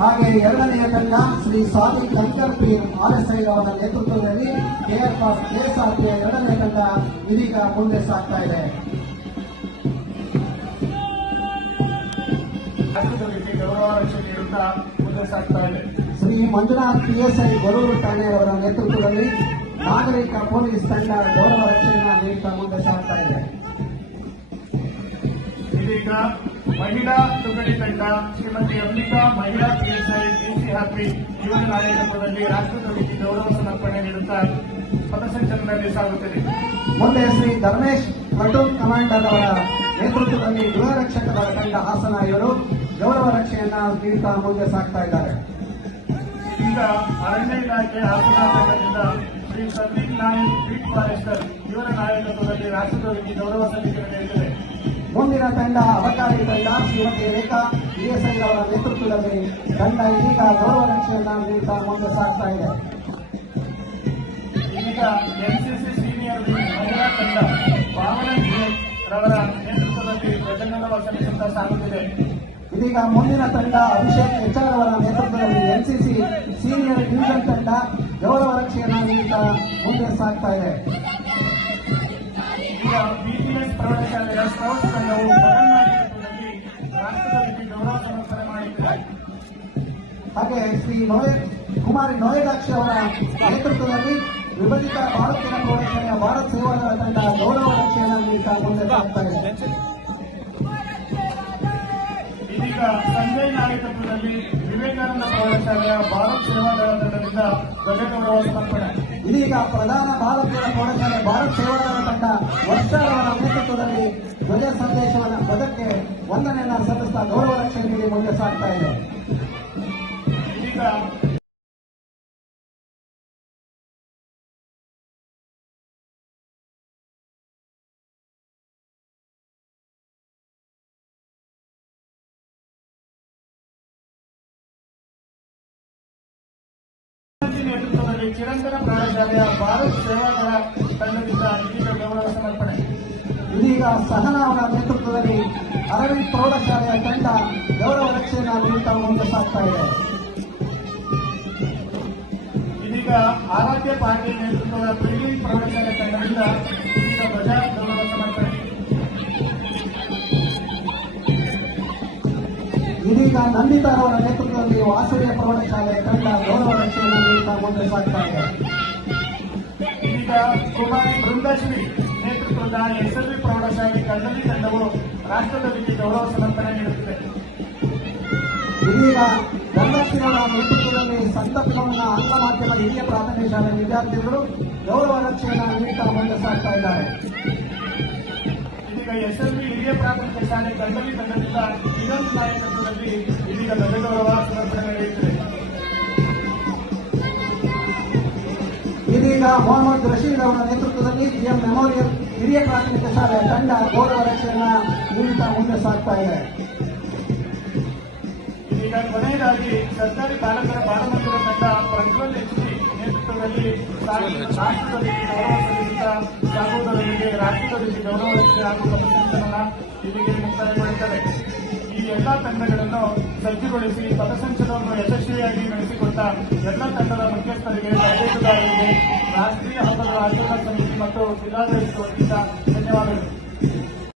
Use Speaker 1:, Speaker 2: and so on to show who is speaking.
Speaker 1: ಹಾಗೆ ಎರಡನೆಯ ತಂಡ ಶ್ರೀ ಸ್ವಾಮಿ ಶಂಕರ್ ಪಿ ಆರ್ಎಸ್ಐ ಅವರ ನೇತೃತ್ವದಲ್ಲಿ ಕೆಎಫ್ ಕೆಎಸ್ಆರ್ಪಿಯ ಎರಡನೇ ತಂಡ ಇದೀಗ ಮುಂದೆ ಸಾಗ್ತಾ ಇದೆ.
Speaker 2: ಗೌರವ ರಕ್ಷಣೆ ನೀಡುತ್ತಾ ಮುಂದೆ ಸಾಗ್ತಾ ಇದೆ.
Speaker 1: ಶ್ರೀ ಮಂಜುನಾಥ್ ಪಿಎಸ್ಐ ಗೊರೂರು ಠಾಣೆಯವರ ನೇತೃತ್ವದಲ್ಲಿ ನಾಗರಿಕ ಪೊಲೀಸ್ ತಂಡ ಗೌರವ ರಕ್ಷಣೆಯನ್ನು ನೀಡುತ್ತಾ ಮುಂದೆ ಸಾಗ್ತಾ ಇದೆ.
Speaker 2: ಇದೀಗ ಮಹಿಳಾ ತುಕಡಿ ತಂಡ ಶ್ರೀಮತಿ ಅಂಬಿಕಾ ಮಹಿಳಾ ಪಿಎಸ್ಐ ಡಿಸಿ ಹ್ಯಾಪಿ ಯುವನ ನಾಯಕತ್ವದಲ್ಲಿ ರಾಷ್ಟ್ರದಲ್ಲಿ ಗೌರವ ಸಮರ್ಪಣೆ ನೀಡುತ್ತಾ ಪಥಸಂಚಲನದಲ್ಲಿ ಸಾಗುತ್ತದೆ.
Speaker 1: ಮುಂದೆ ಶ್ರೀ ಧರ್ಮೇಶ್ ಪ್ಲಟೂನ್ ಕಮಾಂಡರ್ ಅವರ ನೇತೃತ್ವದಲ್ಲಿ ಗೃಹ ರಕ್ಷಕರ ತಂಡ ಹಾಸನ ಇವರು ಗೌರವ ರಕ್ಷೆಯನ್ನ ನೀಡುತ್ತಾ ಮುಂದೆ ಸಾಗ್ತಾ ಇದ್ದಾರೆ.
Speaker 2: ಈಗ ಅರಣ್ಯ ಇಲಾಖೆ ಹಾಸನ ತಂಡದಿಂದ ಶ್ರೀ ಸಂದೀಪ್ ನಾಯಕ್ ಬೀಟ್ ಫಾರೆಸ್ಟರ್ ಇವರ ನಾಯಕತ್ವದಲ್ಲಿ ರಾಷ್ಟ್ರದಲ್ಲಿ ಗೌರವ ಸಲ್ಲಿಕೆ ನಡೆಯುತ್ತದೆ.
Speaker 1: ಮುಂದಿನ ತಂಡ ಅಬಕಾರಿ ತಂಡ ಶ್ರೀಮತಿ ರೇಖಾ ಇಎಸ್ಐ ಅವರ ನೇತೃತ್ವದಲ್ಲಿ ತಂಡ ಇದೀಗ ಗೌರವ ರಕ್ಷಣೆಯನ್ನು ನೀಡುತ್ತಾ ಮುಂದೆ ಸಾಗ್ತಾ ಇದೆ.
Speaker 2: ಈಗ ಎನ್ಸಿಸಿ ಸೀನಿಯರ್ ಮಹಿಳಾ ತಂಡ ಭಾವನಾ ರವರ ನೇತೃತ್ವದಲ್ಲಿ ಪ್ರಜನ್ನ ಸಲ್ಲಿಸುತ್ತಾ ಸಾಗುತ್ತಿದೆ.
Speaker 1: ಇದೀಗ ಮುಂದಿನ ತಂಡ ಅಭಿಷೇಕ್ ಎಚ್ಆರ್ ಅವರ ನೇತೃತ್ವದಲ್ಲಿ ಎನ್ಸಿಸಿ ಸೀನಿಯರ್ ಡಿವಿಷನ್ ತಂಡ ಗೌರವ ರಕ್ಷೆಯನ್ನು ನೀಡುತ್ತಾ ಮುಂದೆ ಸಾಗ್ತಾ ಇದೆ.
Speaker 2: ಈಗ ಬಿಪಿಎಸ್ ಪ್ರೌಢಶಾಲೆಯ ಸ್ಕೌಟ್ ತಂಡವು ರಾಷ್ಟ್ರಪತಿ ನೇತೃತ್ವದಲ್ಲಿ ರಾಷ್ಟ್ರದಲ್ಲಿ ಗೌರವ ಸಮರ್ಪಣೆ ಮಾಡಿದ್ದಾರೆ.
Speaker 1: ಹಾಗೆ ಶ್ರೀ ನೋಯ್, ಕುಮಾರಿ ನೋಯದಾಕ್ಷಿ ಅವರ ನೇತೃತ್ವದಲ್ಲಿ ವಿಭಜಿತ ಭಾರತೀಯ ಪ್ರೌಢಶಾಲೆಯ ಭಾರತ್ ಸೇವಾದಳ ತಂಡ ಗೌರವ ರಕ್ಷೆಯನ್ನ ನೀಡುತ್ತಾ ಮುಂದೆ ಇದೆ.
Speaker 2: ಇದೀಗ ಸಂಜಯ್ ನಾಯಕತ್ವದಲ್ಲಿ ವಿವೇಕಾನಂದ ಪ್ರೌಢಶಾಲೆಯ ಭಾರತ ಸೇವಾದಳ ತಂಡದಿಂದ ಧ್ವಜಗೌರವ ಸಮರ್ಪಣೆ.
Speaker 1: ಇದೀಗ ಪ್ರಧಾನ ಭಾರತೀಯ ಪ್ರೌಢಶಾಲೆ ಭಾರತ್ ಸೇವಾದಾರ ತಂಡ ವರ್ಷವರ ನೇತೃತ್ವದಲ್ಲಿ ಧ್ವಜ ಸಂದೇಶವನ್ನು ಪದಕ್ಕೆ ವಂದನೆಯನ್ನ ಸಲ್ಲಿಸ್ತಾ ಗೌರವ ರಕ್ಷಣೆಗೆ ಮುಂದೆ ಸಾಗ್ತಾ ಇದೆ.
Speaker 2: ಚಿರಂತನ ಪ್ರೌಢಶಾಲೆಯ ಭಾರತ್ ಸೇವಾದಳ ತಂಡದಿಂದ ಇದೀಗ ಗೌರವ ಸಮರ್ಪಣೆ.
Speaker 1: ಇದೀಗ ಸಹನಾ ಅವರ ನೇತೃತ್ವದಲ್ಲಿ ಅರವಿಂದ್ ಪ್ರೌಢಶಾಲೆಯ ತಂಡ ಗೌರವ ರಕ್ಷೆಯನ್ನು ನೀಡುತ್ತಾ ಮುಂದೆ ಸಾಗ್ತಾ ಇದೆ.
Speaker 2: ಇದೀಗ ಆರಾಧ್ಯ ಪಾಟೀಲ್ ನೇತೃತ್ವದ ಪ್ರೌಢಶಾಲೆ ತಂಡದಿಂದ ಇದೀಗ
Speaker 1: ನಂದಿತಾ ಅವರ ನೇತೃತ್ವದಲ್ಲಿ ವಾಸುದೇವ ಪ್ರೌಢಶಾಲೆ ತಂಡ ಗೌರವ ರಕ್ಷೆಯನ್ನು ನೀಡುತ್ತಾ ಮುಂದೆ ಸಾಗ್ತಾ ಇದೆ.
Speaker 2: ಇದೀಗ ಕುಮಾರಿ ಬೃಂದಶ್ರೀ ನೇತೃತ್ವದ ಎಸ್ಎಲ್ವಿ ಪ್ರೌಢಶಾಲೆ ಕನ್ನಡಿ ತಂಡವು ರಾಷ್ಟ್ರದಲ್ಲಿ ಗೌರವ ಸಮರ್ಪಣೆ ನೀಡುತ್ತಿದೆ.
Speaker 1: ಇದೀಗ ಧನಲಕ್ಷ್ಮಿಯವರ ನೇತೃತ್ವದಲ್ಲಿ ಸಂತ ಪಿಲವನ ಆಂಗ್ಲ ಮಾಧ್ಯಮ ಹಿರಿಯ ಪ್ರಾಥಮಿಕ ಶಾಲೆ ವಿದ್ಯಾರ್ಥಿಗಳು ಗೌರವ ರಕ್ಷೆಯನ್ನು ನೀಡುತ್ತಾ ಮುಂದೆ ಸಾಗ್ತಾ ಇದ್ದಾರೆ.
Speaker 2: ಇದೀಗ ಎಸ್ಎಲ್ವಿ ಹಿರಿಯ ಪ್ರಾಥಮಿಕ ಶಾಲೆ ಕನ್ನಡಿ ತಂಡದಿಂದ ವಿನೋದ್ ನಾಯಕತ್ವದಲ್ಲಿ ಇದೀಗ ಧ್ವಜಗೌರವ ಸಮರ್ಪಣೆ ನಡೆಯುತ್ತಿದೆ
Speaker 1: ಇದೀಗ ಮೊಹಮ್ಮದ್ ರಶೀದ್ ಅವರ ನೇತೃತ್ವದಲ್ಲಿ ಜಿಎಂ ಮೆಮೋರಿಯಲ್ ಹಿರಿಯ ಪ್ರಾಥಮಿಕ ಶಾಲೆ ತಂಡ ಗೌರವ ರಕ್ಷೆಯನ್ನ ನೀಡುತ್ತಾ ಮುಂದೆ ಸಾಗ್ತಾ ಇದೆ
Speaker 2: ಇದೀಗ ಕೊನೆಯದಾಗಿ ಸರ್ಕಾರಿ ಬಾಲಕರ ಬಾಲಮಂದಿರ ತಂಡ ಪ್ರಜ್ವಲ್ ಎಚ್ಡಿ ನೇತೃತ್ವದಲ್ಲಿ ರಾಷ್ಟ್ರದಲ್ಲಿ ಗೌರವ ಸಲ್ಲಿಸುತ್ತಾ ಸಾಗುವುದರೊಂದಿಗೆ ರಾಷ್ಟ್ರದಲ್ಲಿ ಗೌರವ ಹಾಗೂ ಪಥಸಂಚಲನ ಇಲ್ಲಿಗೆ ಈ ಎಲ್ಲಾ ತಂಡಗಳನ್ನು ಸಜ್ಜುಗೊಳಿಸಿ ಪಥಸಂಚಲನವನ್ನು ಯಶಸ್ವಿಯಾಗಿ ನಡೆಸಿಕೊಟ್ಟ ಎಲ್ಲ ತಂಡದ ಮುಖ್ಯಸ್ಥರಿಗೆ ತರಬೇತುದಾರರಿಗೆ ರಾಷ್ಟ್ರೀಯ ಹಬ್ಬಗಳ ಆಚರಣಾ ಸಮಿತಿ ಮತ್ತು ಜಿಲ್ಲಾಡಳಿತ ವತಿಯಿಂದ